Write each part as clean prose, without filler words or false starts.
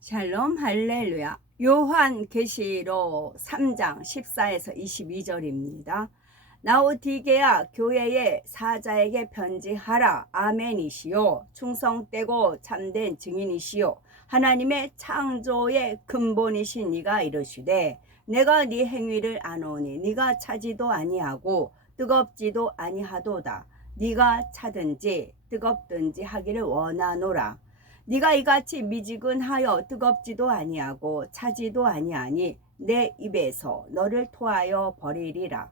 샬롬 할렐루야. 요한계시록 3장 14에서 22절입니다. 라오디게아 교회의 사자에게 편지하라. 아멘이시요 충성되고 참된 증인이시요 하나님의 창조의 근본이신 이가 이르시되 내가 네 행위를 아노니 네가 차지도 아니하고 뜨겁지도 아니하도다. 네가 차든지 뜨겁든지 하기를 원하노라. 네가 이같이 미지근하여 뜨겁지도 아니하고 차지도 아니하니 내 입에서 너를 토하여 버리리라.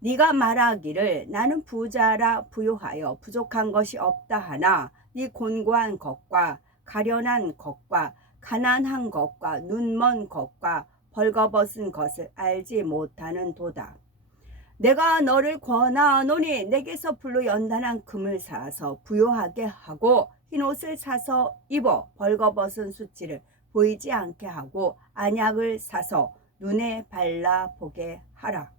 네가 말하기를 나는 부자라 부유하여 부족한 것이 없다 하나 네 곤고한 것과 가련한 것과 가난한 것과 눈먼 것과 벌거벗은 것을 알지 못하는 도다. 내가 너를 권하노니 내게서 불로 연단한 금을 사서 부요하게 하고 흰옷을 사서 입어 벌거벗은 수치를 보이지 않게 하고 안약을 사서 눈에 발라보게 하라.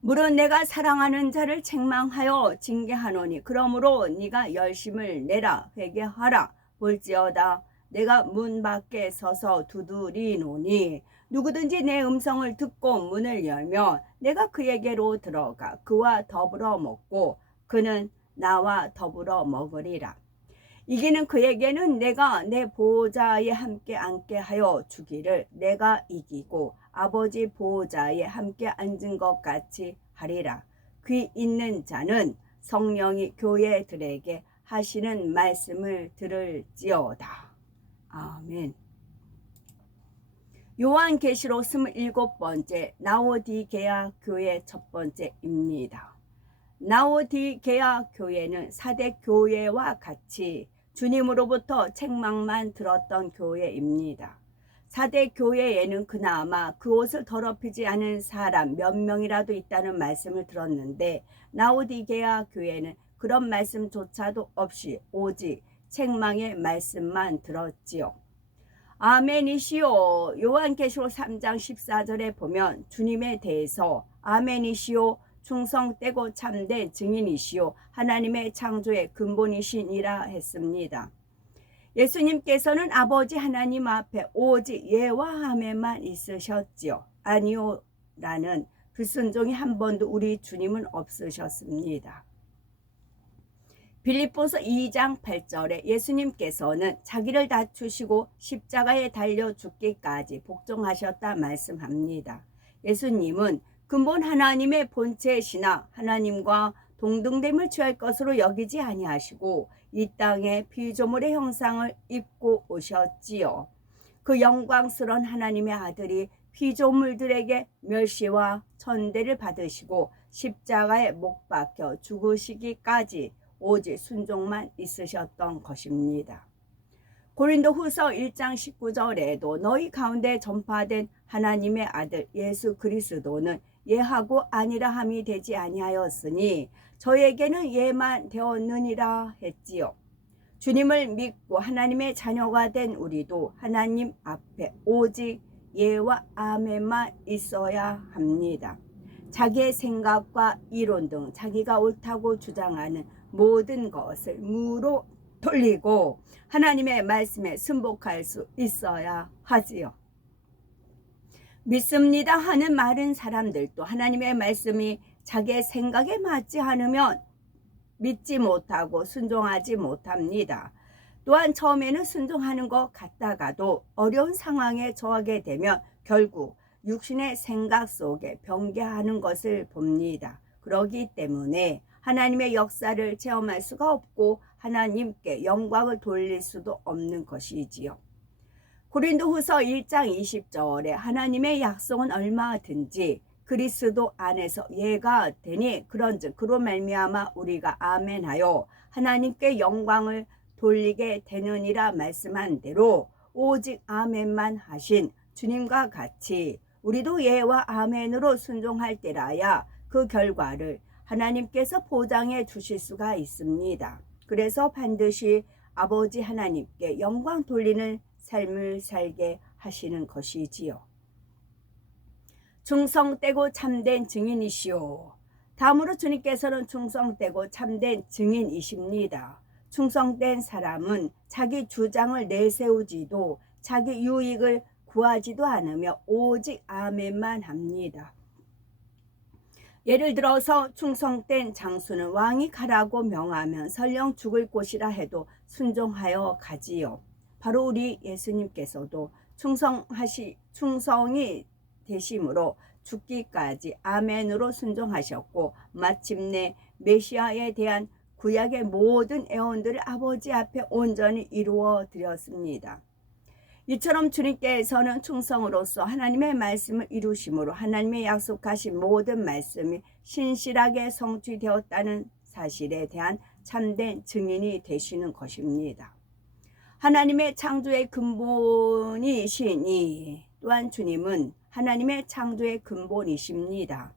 물은 내가 사랑하는 자를 책망하여 징계하노니 그러므로 네가 열심을 내라 회개하라. 볼지어다 내가 문 밖에 서서 두드리노니 누구든지 내 음성을 듣고 문을 열면 내가 그에게로 들어가 그와 더불어 먹고 그는 나와 더불어 먹으리라. 이기는 그에게는 내가 내 보호자에 함께 앉게 하여 주기를 내가 이기고 아버지 보호자에 함께 앉은 것 같이 하리라. 귀 있는 자는 성령이 교회들에게 하시는 말씀을 들을지어다. 아멘. 요한계시록 27번째 라오디게아 교회 첫 번째입니다. 라오디게아 교회는 4대 교회와 같이 주님으로부터 책망만 들었던 교회입니다. 4대 교회에는 그나마 그 옷을 더럽히지 않은 사람 몇 명이라도 있다는 말씀을 들었는데 라오디게아 교회는 그런 말씀조차도 없이 오직 책망의 말씀만 들었지요. 아멘이시오. 요한계시록 3장 14절에 보면 주님에 대해서 아멘이시오 충성되고 참된 증인이시오 하나님의 창조의 근본이시니라 했습니다. 예수님께서는 아버지 하나님 앞에 오직 예와 아멘만 있으셨지요. 아니요 라는 불순종이 한 번도 우리 주님은 없으셨습니다. 빌립보서 2장 8절에 예수님께서는 자기를 낮추시고 십자가에 달려 죽기까지 복종하셨다 말씀합니다. 예수님은 근본 하나님의 본체시나 하나님과 동등됨을 취할 것으로 여기지 아니하시고 이 땅에 피조물의 형상을 입고 오셨지요. 그 영광스러운 하나님의 아들이 피조물들에게 멸시와 천대를 받으시고 십자가에 못 박혀 죽으시기까지 오직 순종만 있으셨던 것입니다. 고린도후서 1장 19절에도 너희 가운데 전파된 하나님의 아들 예수 그리스도는 예하고 아니라함이 되지 아니하였으니 저에게는 예만 되었느니라 했지요. 주님을 믿고 하나님의 자녀가 된 우리도 하나님 앞에 오직 예와 아멘만 있어야 합니다. 자기의 생각과 이론 등 자기가 옳다고 주장하는 모든 것을 무로 돌리고 하나님의 말씀에 순복할 수 있어야 하지요. 믿습니다 하는 많은 사람들도 하나님의 말씀이 자기의 생각에 맞지 않으면 믿지 못하고 순종하지 못합니다. 또한 처음에는 순종하는 것 같다가도 어려운 상황에 처하게 되면 결국 육신의 생각 속에 변개하는 것을 봅니다. 그렇기 때문에 하나님의 역사를 체험할 수가 없고 하나님께 영광을 돌릴 수도 없는 것이지요. 고린도후서 1장 20절에 하나님의 약속은 얼마든지 그리스도 안에서 예가 되니 그런즉 그로 말미암아 우리가 아멘하여 하나님께 영광을 돌리게 되느니라 말씀한 대로 오직 아멘만 하신 주님과 같이 우리도 예와 아멘으로 순종할 때라야 그 결과를 하나님께서 보장해 주실 수가 있습니다. 그래서 반드시 아버지 하나님께 영광 돌리는 삶을 살게 하시는 것이지요. 충성되고 참된 증인이시오. 다음으로 주님께서는 충성되고 참된 증인이십니다. 충성된 사람은 자기 주장을 내세우지도 자기 유익을 구하지도 않으며 오직 아멘만 합니다. 예를 들어서 충성된 장수는 왕이 가라고 명하면 설령 죽을 곳이라 해도 순종하여 가지요. 바로 우리 예수님께서도 충성이 되심으로 죽기까지 아멘으로 순종하셨고 마침내 메시아에 대한 구약의 모든 애원들을 아버지 앞에 온전히 이루어 드렸습니다. 이처럼 주님께서는 충성으로서 하나님의 말씀을 이루심으로 하나님의 약속하신 모든 말씀이 신실하게 성취되었다는 사실에 대한 참된 증인이 되시는 것입니다. 하나님의 창조의 근본이시니 또한 주님은 하나님의 창조의 근본이십니다.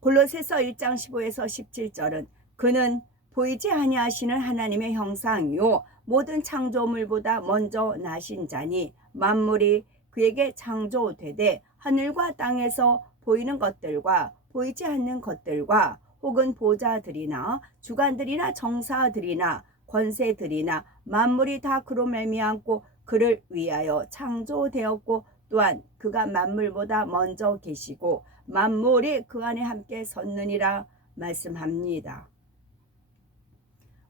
골로새서 1장 15에서 17절은 그는 보이지 아니하시는 하나님의 형상이요 모든 창조물보다 먼저 나신 자니 만물이 그에게 창조되되 하늘과 땅에서 보이는 것들과 보이지 않는 것들과 혹은 보좌들이나 주관들이나 정사들이나 권세들이나 만물이 다 그로 말미암고 그를 위하여 창조되었고 또한 그가 만물보다 먼저 계시고 만물이 그 안에 함께 섰느니라 말씀합니다.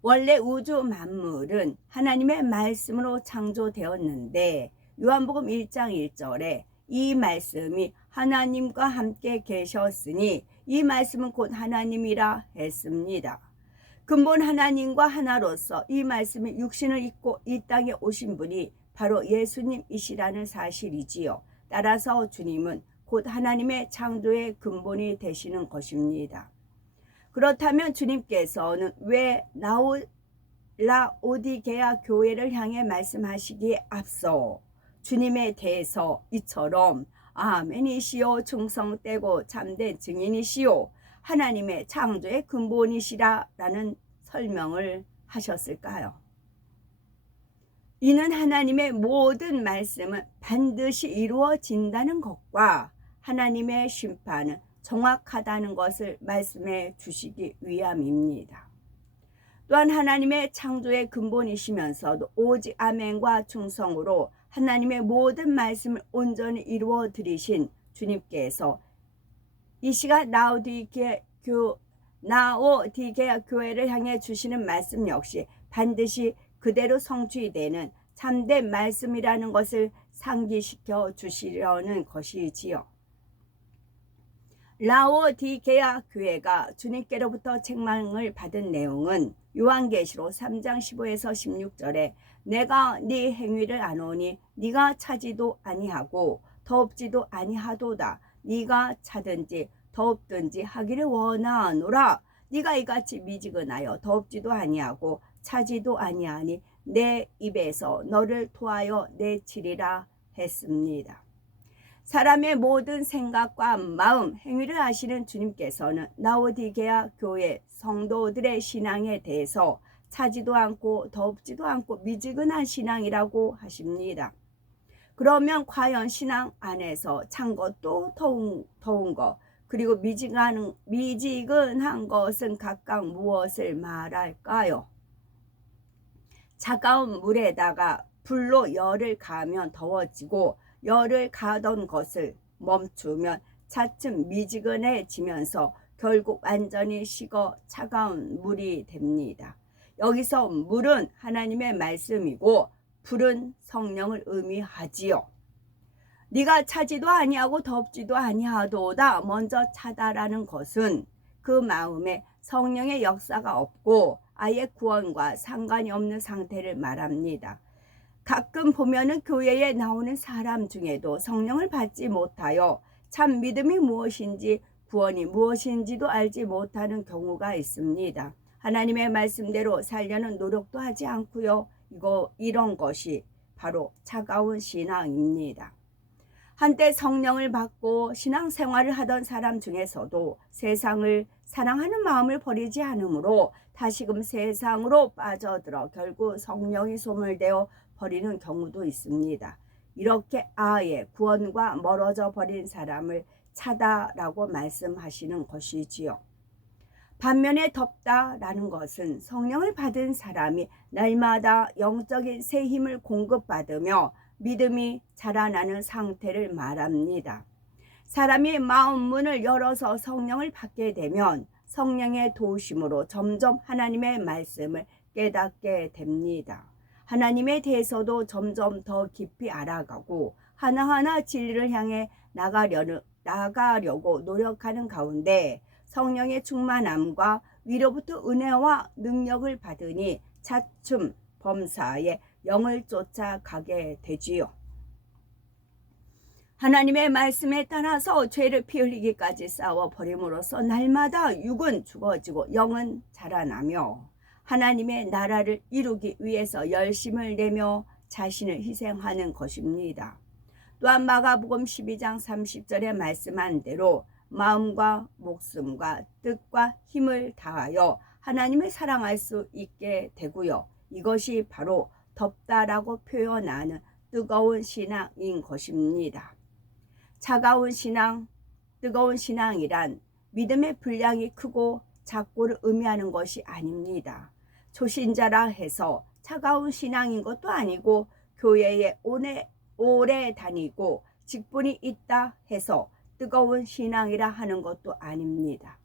원래 우주 만물은 하나님의 말씀으로 창조되었는데 요한복음 1장 1절에 이 말씀이 하나님과 함께 계셨으니 이 말씀은 곧 하나님이라 했습니다. 근본 하나님과 하나로서 이 말씀이 육신을 입고 이 땅에 오신 분이 바로 예수님이시라는 사실이지요. 따라서 주님은 곧 하나님의 창조의 근본이 되시는 것입니다. 그렇다면 주님께서는 왜 라오디게아 교회를 향해 말씀하시기에 앞서 주님에 대해서 이처럼 아멘이시오 충성되고 참된 증인이시오 하나님의 창조의 근본이시라라는 설명을 하셨을까요? 이는 하나님의 모든 말씀은 반드시 이루어진다는 것과 하나님의 심판은 정확하다는 것을 말씀해 주시기 위함입니다. 또한 하나님의 창조의 근본이시면서도 오직 아멘과 충성으로 하나님의 모든 말씀을 온전히 이루어 드리신 주님께서 이 시간 라오디게아 교회를 향해 주시는 말씀 역시 반드시 그대로 성취되는 참된 말씀이라는 것을 상기시켜 주시려는 것이지요. 라오디게아 교회가 주님께로부터 책망을 받은 내용은 요한계시록 3장 15에서 16절에 내가 네 행위를 아노니 네가 차지도 아니하고 더웁지도 아니하도다. 네가 차든지 더웁든지 하기를 원하노라. 네가 이같이 미지근하여 더웁지도 아니하고 차지도 아니하니 내 입에서 너를 토하여 내치리라 했습니다. 사람의 모든 생각과 마음, 행위를 아시는 주님께서는 라오디게아 교회 성도들의 신앙에 대해서 차지도 않고 더웁지도 않고 미지근한 신앙이라고 하십니다. 그러면 과연 신앙 안에서 찬 것도 더운 것 그리고 미지근한 것은 각각 무엇을 말할까요? 차가운 물에다가 불로 열을 가하면 더워지고 열을 가하던 것을 멈추면 차츰 미지근해지면서 결국 완전히 식어 차가운 물이 됩니다. 여기서 물은 하나님의 말씀이고 불은 성령을 의미하지요. 네가 차지도 아니하고 덥지도 아니하도다 먼저 차다라는 것은 그 마음에 성령의 역사가 없고 아예 구원과 상관이 없는 상태를 말합니다. 가끔 보면은 교회에 나오는 사람 중에도 성령을 받지 못하여 참 믿음이 무엇인지 구원이 무엇인지도 알지 못하는 경우가 있습니다. 하나님의 말씀대로 살려는 노력도 하지 않고요. 이런 것이 바로 차가운 신앙입니다. 한때 성령을 받고 신앙생활을 하던 사람 중에서도 세상을 사랑하는 마음을 버리지 않으므로 다시금 세상으로 빠져들어 결국 성령이 소멸되어 버리는 경우도 있습니다. 이렇게 아예 구원과 멀어져 버린 사람을 차다라고 말씀하시는 것이지요. 반면에 덥다라는 것은 성령을 받은 사람이 날마다 영적인 새 힘을 공급받으며 믿음이 자라나는 상태를 말합니다. 사람이 마음 문을 열어서 성령을 받게 되면 성령의 도우심으로 점점 하나님의 말씀을 깨닫게 됩니다. 하나님에 대해서도 점점 더 깊이 알아가고 하나하나 진리를 향해 나가려고 노력하는 가운데 성령의 충만함과 위로부터 은혜와 능력을 받으니 차츰 범사에 영을 쫓아가게 되지요. 하나님의 말씀에 따라서 죄를 피 흘리기까지 싸워버림으로써 날마다 육은 죽어지고 영은 자라나며 하나님의 나라를 이루기 위해서 열심을 내며 자신을 희생하는 것입니다. 또한 마가복음 12장 30절에 말씀한 대로 마음과 목숨과 뜻과 힘을 다하여 하나님을 사랑할 수 있게 되고요. 이것이 바로 덥다라고 표현하는 뜨거운 신앙인 것입니다. 차가운 신앙, 뜨거운 신앙이란 믿음의 분량이 크고 작고를 의미하는 것이 아닙니다. 초신자라 해서 차가운 신앙인 것도 아니고 교회에 오래 다니고 직분이 있다 해서 뜨거운 신앙이라 하는 것도 아닙니다.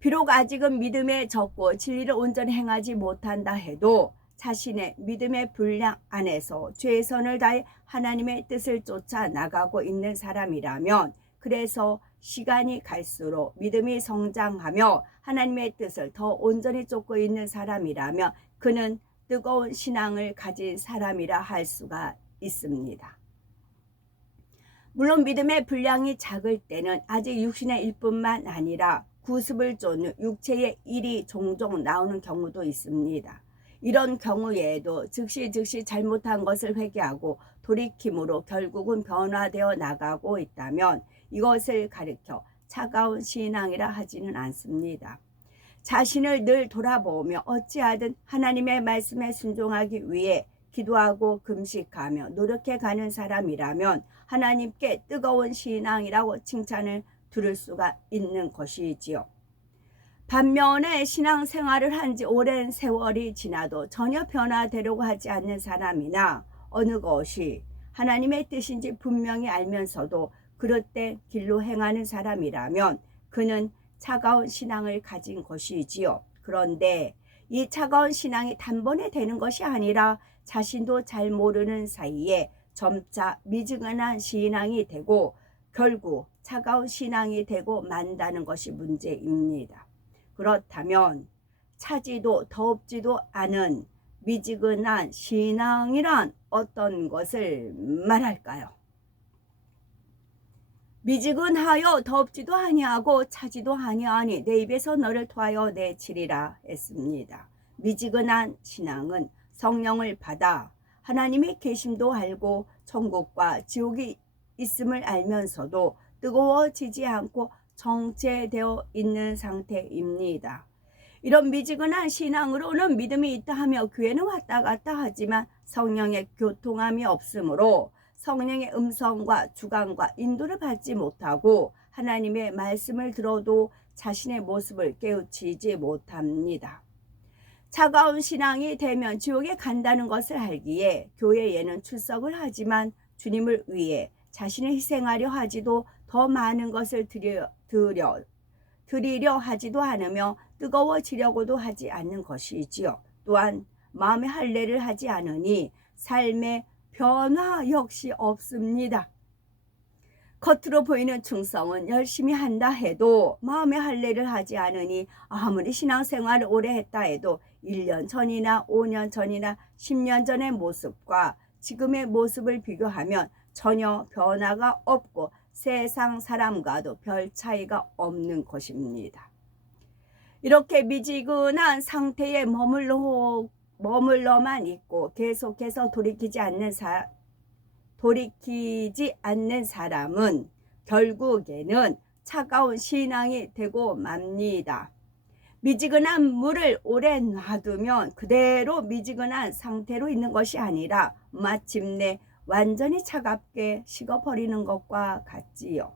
비록 아직은 믿음에 적고 진리를 온전히 행하지 못한다 해도 자신의 믿음의 분량 안에서 최선을 다해 하나님의 뜻을 쫓아 나가고 있는 사람이라면, 그래서 시간이 갈수록 믿음이 성장하며 하나님의 뜻을 더 온전히 쫓고 있는 사람이라면 그는 뜨거운 신앙을 가진 사람이라 할 수가 있습니다. 물론 믿음의 분량이 작을 때는 아직 육신의 일뿐만 아니라 구습을 쫓는 육체의 일이 종종 나오는 경우도 있습니다. 이런 경우에도 즉시 잘못한 것을 회개하고 돌이킴으로 결국은 변화되어 나가고 있다면 이것을 가리켜 차가운 신앙이라 하지는 않습니다. 자신을 늘 돌아보며 어찌하든 하나님의 말씀에 순종하기 위해 기도하고 금식하며 노력해가는 사람이라면 하나님께 뜨거운 신앙이라고 칭찬을 들을 수가 있는 것이지요. 반면에 신앙생활을 한 지 오랜 세월이 지나도 전혀 변화되려고 하지 않는 사람이나 어느 것이 하나님의 뜻인지 분명히 알면서도 그릇된 길로 행하는 사람이라면 그는 차가운 신앙을 가진 것이지요. 그런데 이 차가운 신앙이 단번에 되는 것이 아니라 자신도 잘 모르는 사이에 점차 미지근한 신앙이 되고 결국 차가운 신앙이 되고 만다는 것이 문제입니다. 그렇다면 차지도 더웁지도 않은 미지근한 신앙이란 어떤 것을 말할까요? 미지근하여 덥지도 아니하고 차지도 아니하니 내 입에서 너를 토하여 내치리라 했습니다. 미지근한 신앙은 성령을 받아 하나님의 계심도 알고 천국과 지옥이 있음을 알면서도 뜨거워지지 않고 정체되어 있는 상태입니다. 이런 미지근한 신앙으로는 믿음이 있다 하며 교회는 왔다 갔다 하지만 성령의 교통함이 없으므로 성령의 음성과 주관과 인도를 받지 못하고 하나님의 말씀을 들어도 자신의 모습을 깨우치지 못합니다. 차가운 신앙이 되면 지옥에 간다는 것을 알기에 교회에는 출석을 하지만 주님을 위해 자신을 희생하려 하지도 더 많은 것을 드리려 하지도 않으며 뜨거워지려고도 하지 않는 것이지요. 또한 마음의 할례를 하지 않으니 삶의 변화 역시 없습니다. 겉으로 보이는 충성은 열심히 한다 해도 마음의 할례를 하지 않으니 아무리 신앙생활을 오래 했다 해도 1년 전이나 5년 전이나 10년 전의 모습과 지금의 모습을 비교하면 전혀 변화가 없고 세상 사람과도 별 차이가 없는 것입니다. 이렇게 미지근한 상태에 머물러만 있고 계속해서 돌이키지 않는 사람은 결국에는 차가운 신앙이 되고 맙니다. 미지근한 물을 오래 놔두면 그대로 미지근한 상태로 있는 것이 아니라 마침내 완전히 차갑게 식어버리는 것과 같지요.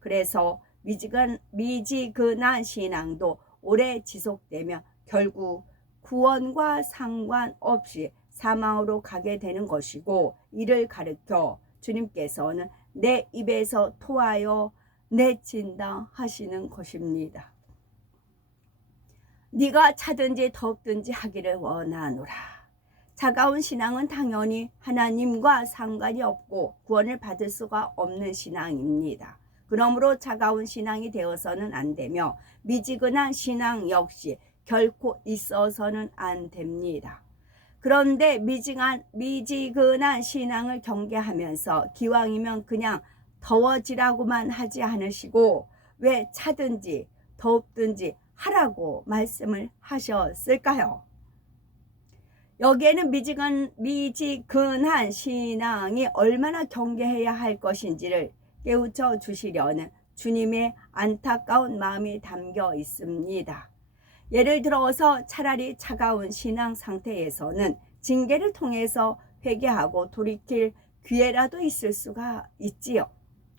그래서 미지근한 신앙도 오래 지속되며 결국 구원과 상관없이 사망으로 가게 되는 것이고, 이를 가르쳐 주님께서는 내 입에서 토하여 내친다 하시는 것입니다. 네가 차든지 덥든지 하기를 원하노라. 차가운 신앙은 당연히 하나님과 상관이 없고 구원을 받을 수가 없는 신앙입니다. 그러므로 차가운 신앙이 되어서는 안 되며 미지근한 신앙 역시 결코 있어서는 안 됩니다. 그런데 미지근한 신앙을 경계하면서 기왕이면 그냥 더워지라고만 하지 않으시고 왜 차든지 덥든지 하라고 말씀을 하셨을까요? 여기에는 미지근한 신앙이 얼마나 경계해야 할 것인지를 깨우쳐 주시려는 주님의 안타까운 마음이 담겨 있습니다. 예를 들어서 차라리 차가운 신앙 상태에서는 징계를 통해서 회개하고 돌이킬 기회라도 있을 수가 있지요.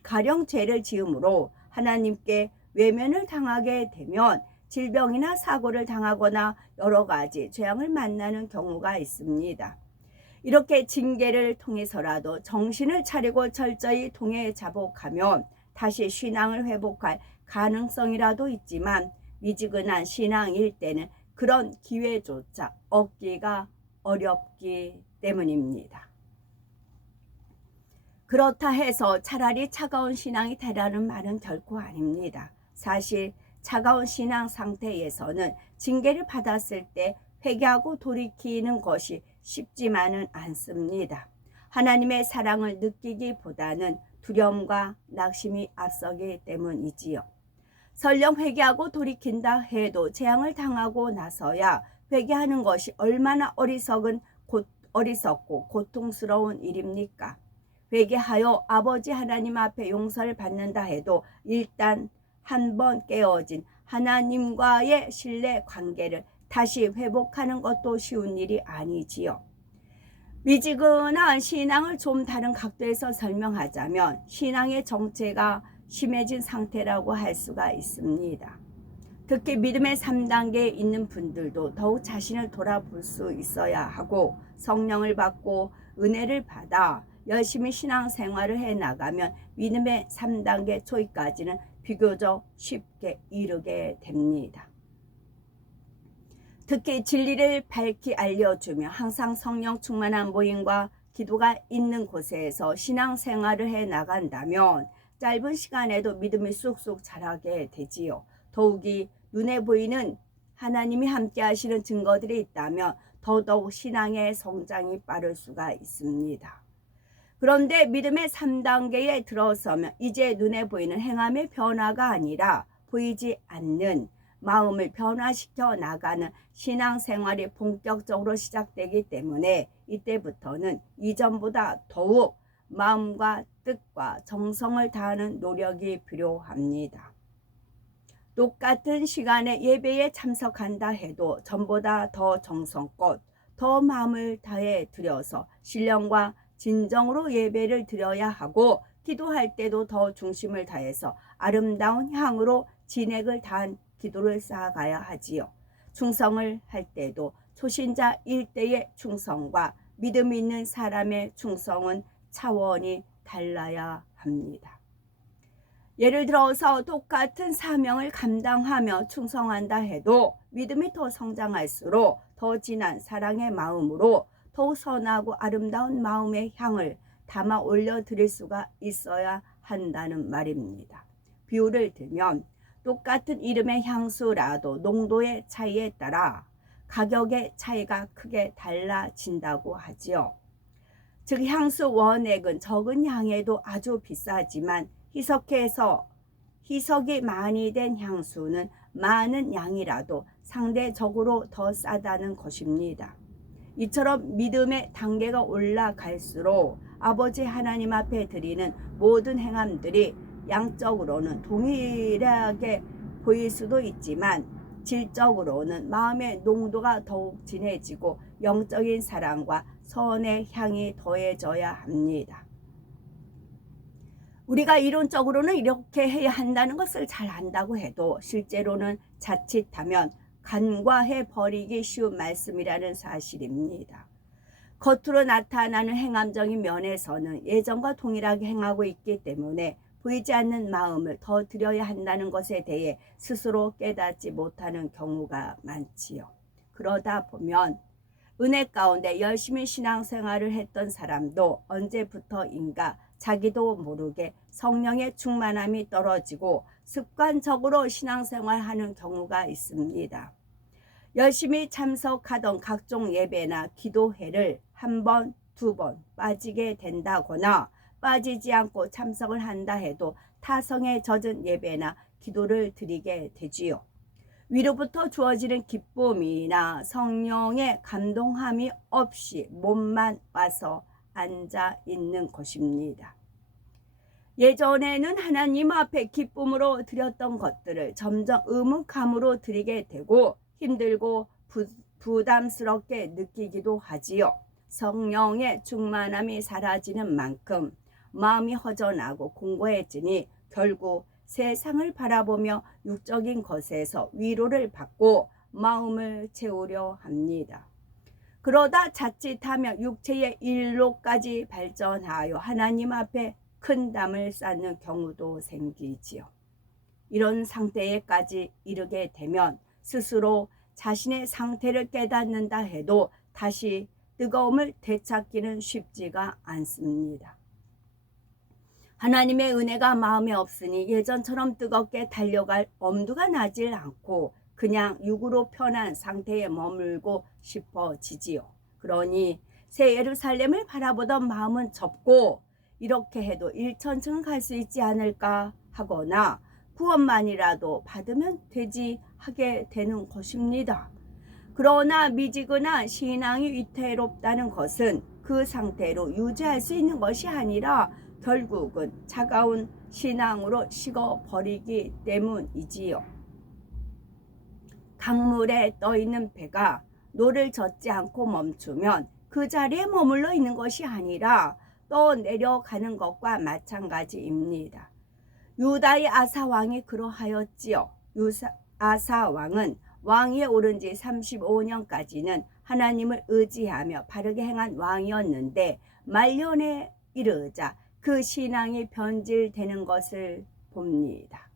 가령 죄를 지음으로 하나님께 외면을 당하게 되면 질병이나 사고를 당하거나 여러 가지 재앙을 만나는 경우가 있습니다. 이렇게 징계를 통해서라도 정신을 차리고 철저히 통해 자복하면 다시 신앙을 회복할 가능성이라도 있지만 미지근한 신앙일 때는 그런 기회조차 얻기가 어렵기 때문입니다. 그렇다 해서 차라리 차가운 신앙이 되라는 말은 결코 아닙니다. 사실 차가운 신앙 상태에서는 징계를 받았을 때 회개하고 돌이키는 것이 쉽지만은 않습니다. 하나님의 사랑을 느끼기보다는 두려움과 낙심이 앞서기 때문이지요. 설령 회개하고 돌이킨다 해도 재앙을 당하고 나서야 회개하는 것이 얼마나 어리석고 고통스러운 일입니까? 회개하여 아버지 하나님 앞에 용서를 받는다 해도 일단 한번 깨어진 하나님과의 신뢰 관계를 다시 회복하는 것도 쉬운 일이 아니지요. 미지근한 신앙을 좀 다른 각도에서 설명하자면 신앙의 정체가 심해진 상태라고 할 수가 있습니다. 특히 믿음의 3단계에 있는 분들도 더욱 자신을 돌아볼 수 있어야 하고 성령을 받고 은혜를 받아 열심히 신앙생활을 해나가면 믿음의 3단계 초기까지는 비교적 쉽게 이르게 됩니다. 특히 진리를 밝히 알려주며 항상 성령 충만한 모임과 기도가 있는 곳에서 신앙생활을 해나간다면 짧은 시간에도 믿음이 쑥쑥 자라게 되지요. 더욱이 눈에 보이는 하나님이 함께 하시는 증거들이 있다면 더더욱 신앙의 성장이 빠를 수가 있습니다. 그런데 믿음의 3단계에 들어서면 이제 눈에 보이는 행함의 변화가 아니라 보이지 않는 마음을 변화시켜 나가는 신앙생활이 본격적으로 시작되기 때문에 이때부터는 이전보다 더욱 마음과 뜻과 정성을 다하는 노력이 필요합니다. 똑같은 시간에 예배에 참석한다 해도 전보다 더 정성껏 더 마음을 다해 드려서 신령과 진정으로 예배를 드려야 하고 기도할 때도 더 중심을 다해서 아름다운 향으로 진액을 다한 기도를 쌓아가야 하지요. 충성을 할 때도 초신자일 때의 충성과 믿음 있는 사람의 충성은 차원이 달라야 합니다. 예를 들어서 똑같은 사명을 감당하며 충성한다 해도 믿음이 더 성장할수록 더 진한 사랑의 마음으로 더욱 선하고 아름다운 마음의 향을 담아 올려드릴 수가 있어야 한다는 말입니다. 비유를 들면 똑같은 이름의 향수라도 농도의 차이에 따라 가격의 차이가 크게 달라진다고 하지요. 즉 향수 원액은 적은 양에도 아주 비싸지만 희석이 많이 된 향수는 많은 양이라도 상대적으로 더 싸다는 것입니다. 이처럼 믿음의 단계가 올라갈수록 아버지 하나님 앞에 드리는 모든 행함들이 양적으로는 동일하게 보일 수도 있지만 질적으로는 마음의 농도가 더욱 진해지고 영적인 사랑과 선의 향이 더해져야 합니다. 우리가 이론적으로는 이렇게 해야 한다는 것을 잘 안다고 해도 실제로는 자칫하면 간과해 버리기 쉬운 말씀이라는 사실입니다. 겉으로 나타나는 행함적인 면에서는 예전과 동일하게 행하고 있기 때문에 보이지 않는 마음을 더 들여야 한다는 것에 대해 스스로 깨닫지 못하는 경우가 많지요. 그러다 보면 은혜 가운데 열심히 신앙생활을 했던 사람도 언제부터인가 자기도 모르게 성령의 충만함이 떨어지고 습관적으로 신앙생활하는 경우가 있습니다. 열심히 참석하던 각종 예배나 기도회를 한 번, 두 번 빠지게 된다거나 빠지지 않고 참석을 한다 해도 타성에 젖은 예배나 기도를 드리게 되지요. 위로부터 주어지는 기쁨이나 성령의 감동함이 없이 몸만 와서 앉아 있는 것입니다. 예전에는 하나님 앞에 기쁨으로 드렸던 것들을 점점 의무감으로 드리게 되고 힘들고 부담스럽게 느끼기도 하지요. 성령의 충만함이 사라지는 만큼 마음이 허전하고 공고해지니 결국 세상을 바라보며 육적인 것에서 위로를 받고 마음을 채우려 합니다. 그러다 자칫하면 육체의 일로까지 발전하여 하나님 앞에 큰 담을 쌓는 경우도 생기지요. 이런 상태에까지 이르게 되면 스스로 자신의 상태를 깨닫는다 해도 다시 뜨거움을 되찾기는 쉽지가 않습니다. 하나님의 은혜가 마음에 없으니 예전처럼 뜨겁게 달려갈 엄두가 나질 않고 그냥 육으로 편한 상태에 머물고 싶어지지요. 그러니 새 예루살렘을 바라보던 마음은 접고 이렇게 해도 일천층 갈 수 있지 않을까 하거나 구원만이라도 받으면 되지 하게 되는 것입니다. 그러나 미지근한 신앙이 위태롭다는 것은 그 상태로 유지할 수 있는 것이 아니라 결국은 차가운 신앙으로 식어버리기 때문이지요. 강물에 떠있는 배가 노를 젓지 않고 멈추면 그 자리에 머물러 있는 것이 아니라 또 내려가는 것과 마찬가지입니다. 유다의 아사 왕이 그러하였지요. 아사 왕은 왕위에 오른 지 35년까지는 하나님을 의지하며 바르게 행한 왕이었는데 말년에 이르자 그 신앙이 변질되는 것을 봅니다.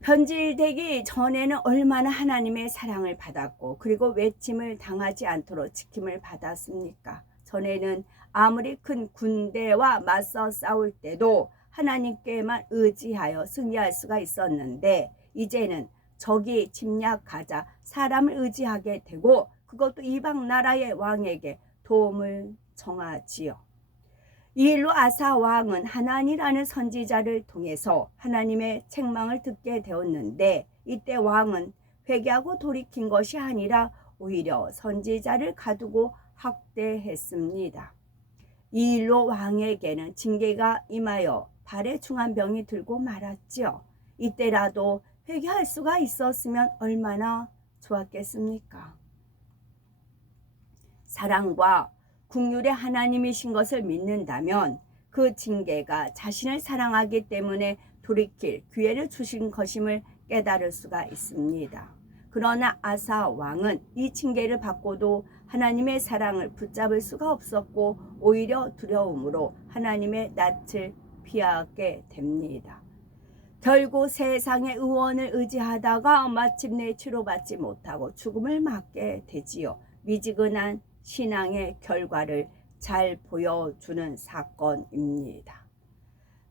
변질되기 전에는 얼마나 하나님의 사랑을 받았고 그리고 외침을 당하지 않도록 지킴을 받았습니까? 전에는 아무리 큰 군대와 맞서 싸울 때도 하나님께만 의지하여 승리할 수가 있었는데 이제는 적이 침략하자 사람을 의지하게 되고 그것도 이방 나라의 왕에게 도움을 청하지요. 이 일로 아사 왕은 하나니라는 선지자를 통해서 하나님의 책망을 듣게 되었는데 이때 왕은 회개하고 돌이킨 것이 아니라 오히려 선지자를 가두고 학대했습니다. 이 일로 왕에게는 징계가 임하여 발에 중한 병이 들고 말았지요. 이때라도 회개할 수가 있었으면 얼마나 좋았겠습니까? 사랑과 긍휼의 하나님이신 것을 믿는다면 그 징계가 자신을 사랑하기 때문에 돌이킬 기회를 주신 것임을 깨달을 수가 있습니다. 그러나 아사 왕은 이 징계를 받고도 하나님의 사랑을 붙잡을 수가 없었고 오히려 두려움으로 하나님의 낯을 피하게 됩니다. 결국 세상의 의원을 의지하다가 마침내 치료받지 못하고 죽음을 맞게 되지요. 미지근한 신앙의 결과를 잘 보여주는 사건입니다.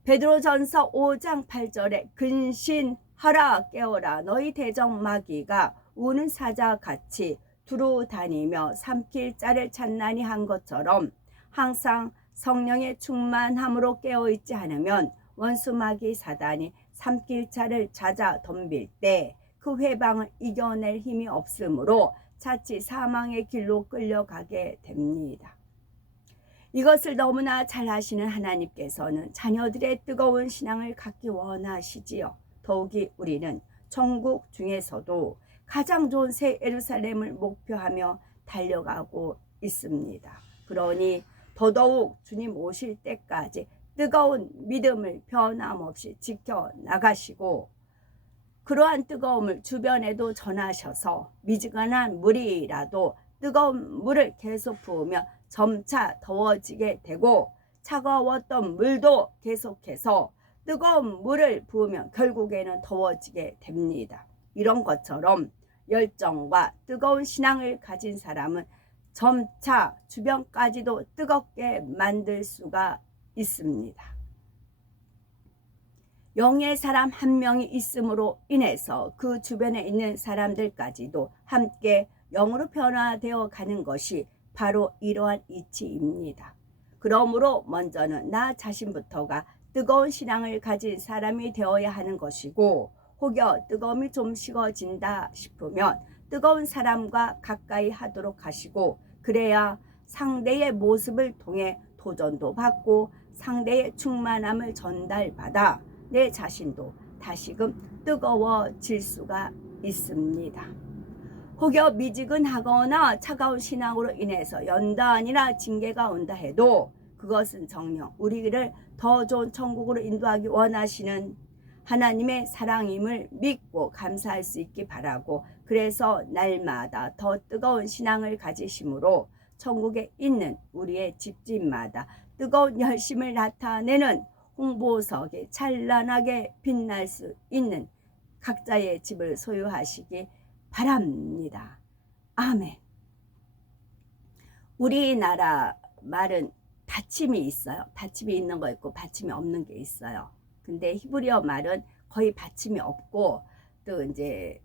베드로전서 5장 8절에 근신하라 깨어라 너희 대적 마귀가 우는 사자같이 두루 다니며 삼킬 자를 찾나니 한 것처럼 항상 성령의 충만함으로 깨어있지 않으면 원수 마귀 사단이 삼킬 자를 찾아 덤빌 때 그 회방을 이겨낼 힘이 없으므로 자칫 사망의 길로 끌려가게 됩니다. 이것을 너무나 잘 아시는 하나님께서는 자녀들의 뜨거운 신앙을 갖기 원하시지요. 더욱이 우리는 천국 중에서도 가장 좋은 새 예루살렘을 목표하며 달려가고 있습니다. 그러니 더더욱 주님 오실 때까지 뜨거운 믿음을 변함없이 지켜나가시고 그러한 뜨거움을 주변에도 전하셔서 미지근한 물이라도 뜨거운 물을 계속 부으며 점차 더워지게 되고 차가웠던 물도 계속해서 뜨거운 물을 부으면 결국에는 더워지게 됩니다. 이런 것처럼 열정과 뜨거운 신앙을 가진 사람은 점차 주변까지도 뜨겁게 만들 수가 있습니다. 영의 사람 한 명이 있음으로 인해서 그 주변에 있는 사람들까지도 함께 영으로 변화되어 가는 것이 바로 이러한 이치입니다. 그러므로 먼저는 나 자신부터가 뜨거운 신앙을 가진 사람이 되어야 하는 것이고 혹여 뜨거움이 좀 식어진다 싶으면 뜨거운 사람과 가까이 하도록 하시고 그래야 상대의 모습을 통해 도전도 받고 상대의 충만함을 전달받아 내 자신도 다시금 뜨거워질 수가 있습니다. 혹여 미지근하거나 차가운 신앙으로 인해서 연단이나 징계가 온다 해도 그것은 정녕 우리를 더 좋은 천국으로 인도하기 원하시는 하나님의 사랑임을 믿고 감사할 수 있기 바라고 그래서 날마다 더 뜨거운 신앙을 가지심으로 천국에 있는 우리의 집집마다 뜨거운 열심을 나타내는 홍보석이 찬란하게 빛날 수 있는 각자의 집을 소유하시기 바랍니다. 아멘. 우리나라 말은 받침이 있어요. 받침이 있는 거 있고 받침이 없는 게 있어요. 근데 히브리어 말은 거의 받침이 없고 또 이제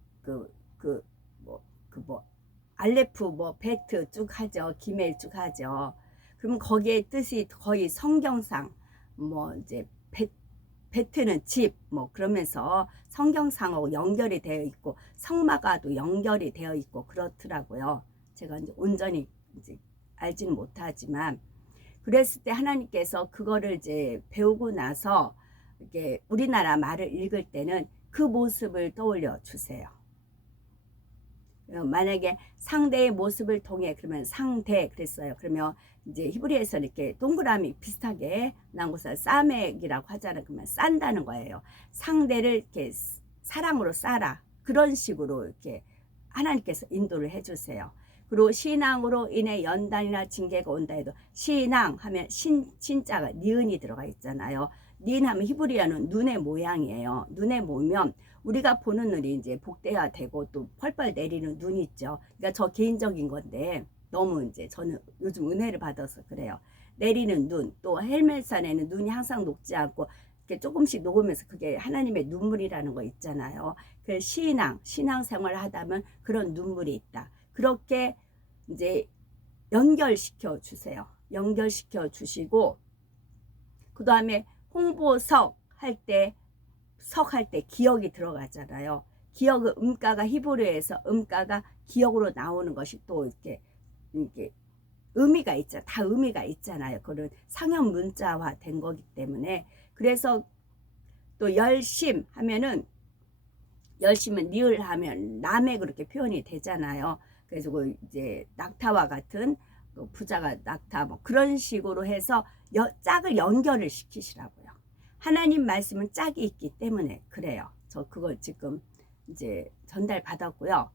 알레프 베트 쭉 하죠. 기멜 쭉 하죠. 그럼 거기에 뜻이 거의 성경상 이제 베트는 집 그러면서 성경상하고 연결이 되어 있고 성마가도 연결이 되어 있고 그렇더라고요. 제가 이제 온전히 이제 알지는 못하지만 그랬을 때 하나님께서 그거를 이제 배우고 나서 이렇게 우리나라 말을 읽을 때는 그 모습을 떠올려 주세요. 만약에 상대의 모습을 통해 그러면 상대 그랬어요. 그러면 이제 히브리에서는 이렇게 동그라미 비슷하게 난 것을 싸맥이라고 하잖아요. 그러면 싼다는 거예요. 상대를 이렇게 사랑으로 싸라. 그런 식으로 이렇게 하나님께서 인도를 해주세요. 그리고 신앙으로 인해 연단이나 징계가 온다 해도 신앙 하면 신자가 니은이 들어가 있잖아요. 니은 하면 히브리어는 눈의 모양이에요. 눈에 보면 우리가 보는 눈이 이제 복대야 되고 또 펄펄 내리는 눈 있죠. 그러니까 저 개인적인 건데 너무 이제 저는 요즘 은혜를 받아서 그래요. 내리는 눈, 또 헬멧산에는 눈이 항상 녹지 않고 이렇게 조금씩 녹으면서 그게 하나님의 눈물이라는 거 있잖아요. 그 신앙생활을 하다 보면 그런 눈물이 있다. 그렇게 이제 연결시켜 주세요. 연결시켜 주시고 그 다음에 홍보석 할 때 기억이 들어가잖아요. 기억은 음가가 히브리어에서 음가가 기억으로 나오는 것이 또 이렇게 의미가 있잖아요. 다 의미가 있잖아요. 그런 상형 문자화 된 거기 때문에 그래서 또 열심 하면은 열심은 니을 하면 남에 그렇게 표현이 되잖아요. 그래서 이제 낙타와 같은 부자가 낙타 그런 식으로 해서 짝을 연결을 시키시라고요. 하나님 말씀은 짝이 있기 때문에 그래요. 저 그걸 지금 이제 전달 받았고요.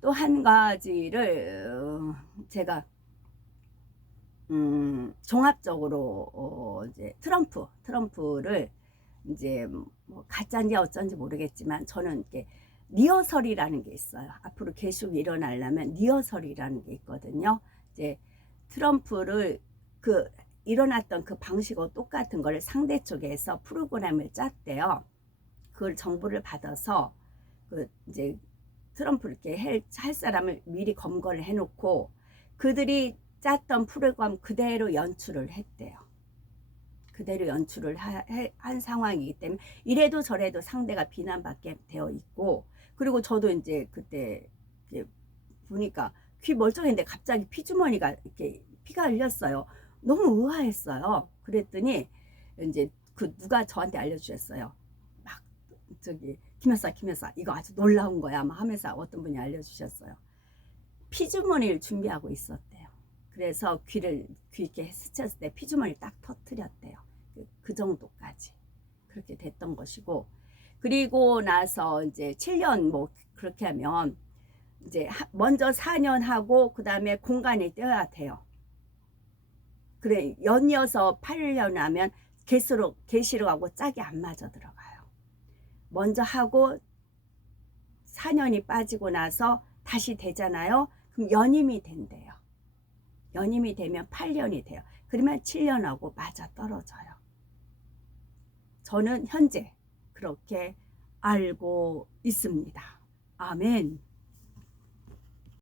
또 한 가지를 제가 종합적으로 이제 트럼프를 이제 가짜인지 어쩐지 모르겠지만 저는 이렇게 리허설이라는 게 있어요. 앞으로 계속 일어나려면 리허설이라는 게 있거든요. 이제 트럼프를 일어났던 그 방식하고 똑같은 걸 상대 쪽에서 프로그램을 짰대요. 그걸 정보를 받아서 이제 트럼프를 이렇게 할 사람을 미리 검거를 해놓고 그들이 짰던 프로그램 그대로 연출을 했대요. 그대로 연출을 한 상황이기 때문에 이래도 저래도 상대가 비난받게 되어 있고 그리고 저도 이제 그때 보니까 귀 멀쩡했는데 갑자기 피주머니가 이렇게 피가 흘렸어요. 너무 의아했어요. 그랬더니 이제 누가 저한테 알려주셨어요. 막 김여사 이거 아주 놀라운 거야 막 하면서 어떤 분이 알려주셨어요. 피주머니를 준비하고 있었대요. 그래서 귀 이렇게 스쳤을 때 피주머니를 딱 터뜨렸대요. 그 정도까지 그렇게 됐던 것이고, 그리고 나서 이제 7년 뭐 그렇게 하면 이제 먼저 4년 하고 그 다음에 공간이 떼어야 돼요. 그래, 연이어서 8년 하면 계시록하고 짝이 안 맞아 들어가요. 먼저 하고 4년이 빠지고 나서 다시 되잖아요. 그럼 연임이 된대요. 연임이 되면 8년이 돼요. 그러면 7년하고 맞아 떨어져요. 저는 현재 그렇게 알고 있습니다. 아멘.